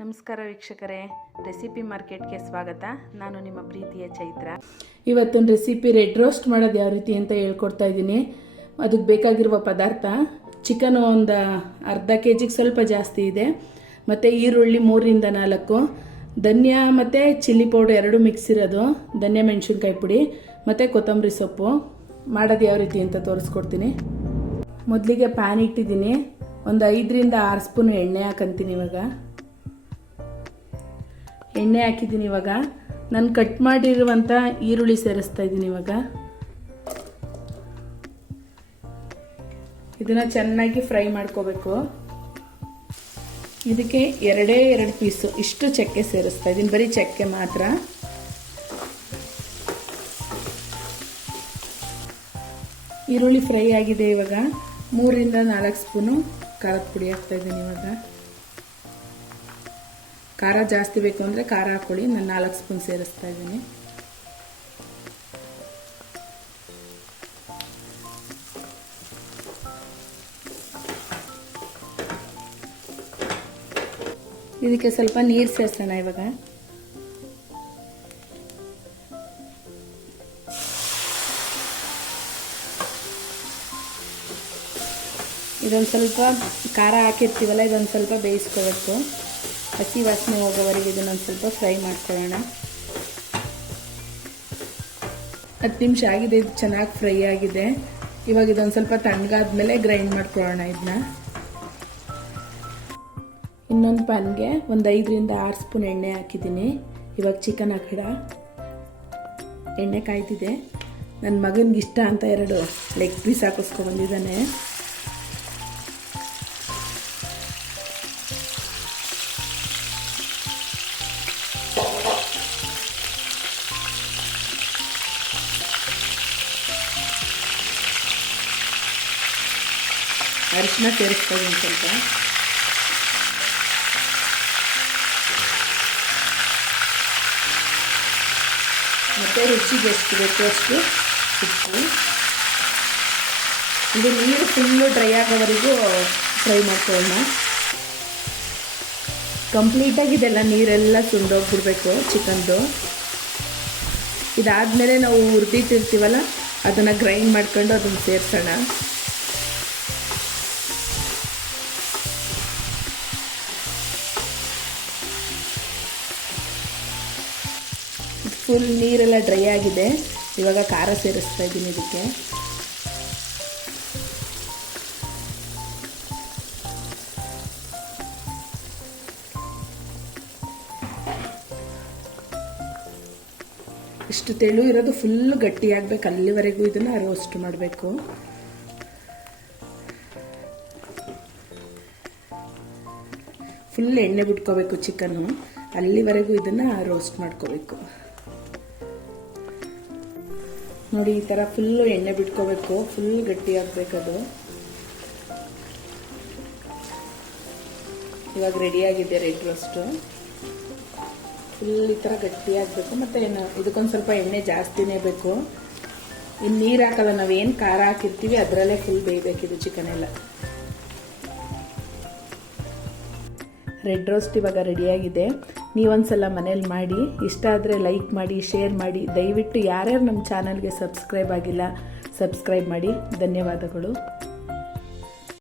ನಮಸ್ಕಾರ ವೀಕ್ಷಕರೇ, ರೆಸಿಪಿ ಮಾರ್ಕೆಟ್ಗೆ ಸ್ವಾಗತ. ನಾನು ನಿಮ್ಮ ಪ್ರೀತಿಯ ಚೈತ್ರ. ಇವತ್ತಿನ ರೆಸಿಪಿ ರೆಡ್ ರೋಸ್ಟ್ ಮಾಡೋದು ಯಾವ ರೀತಿ ಅಂತ ಹೇಳ್ಕೊಡ್ತಾ ಇದ್ದೀನಿ. ಅದಕ್ಕೆ ಬೇಕಾಗಿರುವ ಪದಾರ್ಥ ಚಿಕನ್ ಒಂದು ಅರ್ಧ ಕೆಜಿಗೆ ಸ್ವಲ್ಪ ಜಾಸ್ತಿ ಇದೆ, ಮತ್ತು ಈರುಳ್ಳಿ 3ರಿಂದ 4, ಧನಿಯಾ ಮತ್ತು ಚಿಲ್ಲಿ ಪೌಡರ್ 2 ಮಿಕ್ಸ್ ಇರೋದು, ಧನಿಯಾ ಮೆಣಸಿನ್ಕಾಯಿ ಪುಡಿ ಮತ್ತು ಕೊತ್ತಂಬರಿ ಸೊಪ್ಪು. ಮಾಡೋದು ಯಾವ ರೀತಿ ಅಂತ ತೋರಿಸ್ಕೊಡ್ತೀನಿ. ಮೊದಲಿಗೆ ಪ್ಯಾನ್ ಇಟ್ಟಿದ್ದೀನಿ, ಒಂದು 5ರಿಂದ 6 ಸ್ಪೂನ್ ಎಣ್ಣೆ ಹಾಕಂತೀನಿ. ಇವಾಗ ಎಣ್ಣೆ ಹಾಕಿದ್ದೀನಿ. ಇವಾಗ ನಾನು ಕಟ್ ಮಾಡಿರುವಂಥ ಈರುಳ್ಳಿ ಸೇರಿಸ್ತಾ ಇದ್ದೀನಿ. ಇವಾಗ ಇದನ್ನು ಚೆನ್ನಾಗಿ ಫ್ರೈ ಮಾಡ್ಕೋಬೇಕು. ಇದಕ್ಕೆ 2 ಪೀಸು ಇಷ್ಟು ಚಕ್ಕೆ ಸೇರಿಸ್ತಾ ಇದ್ದೀನಿ, ಬರೀ ಚಕ್ಕೆ ಮಾತ್ರ. ಈರುಳ್ಳಿ ಫ್ರೈ ಆಗಿದೆ. ಇವಾಗ 3ರಿಂದ 4 ಸ್ಪೂನು ಖಾರದ ಪುಡಿ ಹಾಕ್ತಾ ಇದ್ದೀನಿ. ಇವಾಗ ಖಾರ ಜಾಸ್ತಿ ಬೇಕು ಅಂದರೆ ಖಾರ ಹಾಕ್ಕೊಳ್ಳಿ, ನಾನು 4 ಸ್ಪೂನ್ ಸೇರಿಸ್ತಾ ಇದ್ದೀನಿ. ಇದಕ್ಕೆ ಸ್ವಲ್ಪ ನೀರು ಸೇರಿಸೋಣ. ಇವಾಗ ಇದೊಂದು ಸ್ವಲ್ಪ ಖಾರ ಹಾಕಿರ್ತೀವಲ್ಲ, ಇದೊಂದು ಸ್ವಲ್ಪ ಬೇಯಿಸ್ಕೋಬೇಕು. ಹಸಿ ವಾಸನೆ ಹೋಗೋವರೆಗೆ ಇದನ್ನೊಂದು ಸ್ವಲ್ಪ ಫ್ರೈ ಮಾಡ್ಕೊಳ್ಳೋಣ. 10 ನಿಮಿಷ ಆಗಿದೆ, ಇದು ಚೆನ್ನಾಗಿ ಫ್ರೈ ಆಗಿದೆ. ಇವಾಗ ಇದೊಂದು ಸ್ವಲ್ಪ ತಣ್ಣಗಾದ್ಮೇಲೆ ಗ್ರೈಂಡ್ ಮಾಡ್ಕೊಳ್ಳೋಣ. ಇದನ್ನ ಇನ್ನೊಂದು ಪ್ಯಾನ್ಗೆ ಒಂದು 5ರಿಂದ 6 ಸ್ಪೂನ್ ಎಣ್ಣೆ ಹಾಕಿದ್ದೀನಿ. ಇವಾಗ ಚಿಕನ್ ಹಾಕಿಡ ಎಣ್ಣೆ ಕಾಯ್ತಿದೆ. ನನ್ನ ಮಗನಿಗೆ ಇಷ್ಟ ಅಂತ 2 ಲೆಗ್ ಪೀಸ್ ಹಾಕಿಸ್ಕೊಂಡ್ಬಂದಿದ್ದಾನೆ. ಅರಿಶಿನ ಸೇರಿಸ್ತಾ ಇದ್ದೀನಿ ಸ್ವಲ್ಪ. ಮತ್ತು ರುಚಿಗೆ ಎಷ್ಟು ಬೇಕು ಅಷ್ಟು ಉಪ್ಪು. ಇದು ನೀರು ಫುಲ್ಲು ಡ್ರೈ ಆಗೋವರೆಗೂ ಫ್ರೈ ಮಾಡ್ಕೊಳ್ಳೋಣ. ಕಂಪ್ಲೀಟಾಗಿ ಇದೆಲ್ಲ ನೀರೆಲ್ಲ ಸುಂಡೋಗ್ಬಿಡ್ಬೇಕು ಚಿಕನ್ದು. ಇದಾದಮೇಲೆ ನಾವು ಹುರಿದಿಟ್ಟಿರ್ತೀವಲ್ಲ, ಅದನ್ನು ಗ್ರೈಂಡ್ ಮಾಡ್ಕೊಂಡು ಅದನ್ನು ಸೇರಿಸೋಣ. ಫುಲ್ ನೀರೆಲ್ಲ ಡ್ರೈ ಆಗಿದೆ. ಇವಾಗ ಖಾರ ಸೇರಿಸ್ತಾ ಇದ್ದೀನಿ. ಇದಕ್ಕೆ ಇಷ್ಟು ತೆಳು ಇರೋದು ಫುಲ್ ಗಟ್ಟಿ ಆಗಬೇಕು, ಅಲ್ಲಿವರೆಗೂ ಇದನ್ನು ರೋಸ್ಟ್ ಮಾಡಬೇಕು. ಫುಲ್ ಎಣ್ಣೆ ಬಿಟ್ಕೋಬೇಕು ಚಿಕನ್ನು, ಅಲ್ಲಿವರೆಗೂ ಇದನ್ನು ರೋಸ್ಟ್ ಮಾಡ್ಕೋಬೇಕು. ನೋಡಿ, ಈ ಥರ ಫುಲ್ಲು ಎಣ್ಣೆ ಬಿಟ್ಕೋಬೇಕು, ಫುಲ್ ಗಟ್ಟಿ ಆಗಬೇಕದು. ಇವಾಗ ರೆಡಿಯಾಗಿದೆ ರೆಡ್ ರೋಸ್ಟು. ಫುಲ್ ಈ ಥರ ಗಟ್ಟಿ ಆಗಬೇಕು. ಮತ್ತು ಇದಕ್ಕೊಂದು ಸ್ವಲ್ಪ ಎಣ್ಣೆ ಜಾಸ್ತಿನೇ ಬೇಕು. ಇನ್ನು ನೀರು ಹಾಕಲ್ಲ, ನಾವೇನು ಖಾರ ಹಾಕಿರ್ತೀವಿ ಅದರಲ್ಲೇ ಫುಲ್ ಬೇಯಬೇಕಿದು ಚಿಕನ್ ಎಲ್ಲ. ರೆಡ್ ರೋಸ್ಟ್ ಇವಾಗ ರೆಡಿಯಾಗಿದೆ. ನೀವೊಂದ್ಸಲ ಮನೇಲಿ ಮಾಡಿ, ಇಷ್ಟ ಆದರೆ ಲೈಕ್ ಮಾಡಿ, ಶೇರ್ ಮಾಡಿ. ದಯವಿಟ್ಟು ಯಾರ್ಯಾರು ನಮ್ಮ ಚಾನಲ್ಗೆ ಸಬ್ಸ್ಕ್ರೈಬ್ ಆಗಿಲ್ಲ, ಸಬ್ಸ್ಕ್ರೈಬ್ ಮಾಡಿ. ಧನ್ಯವಾದಗಳು.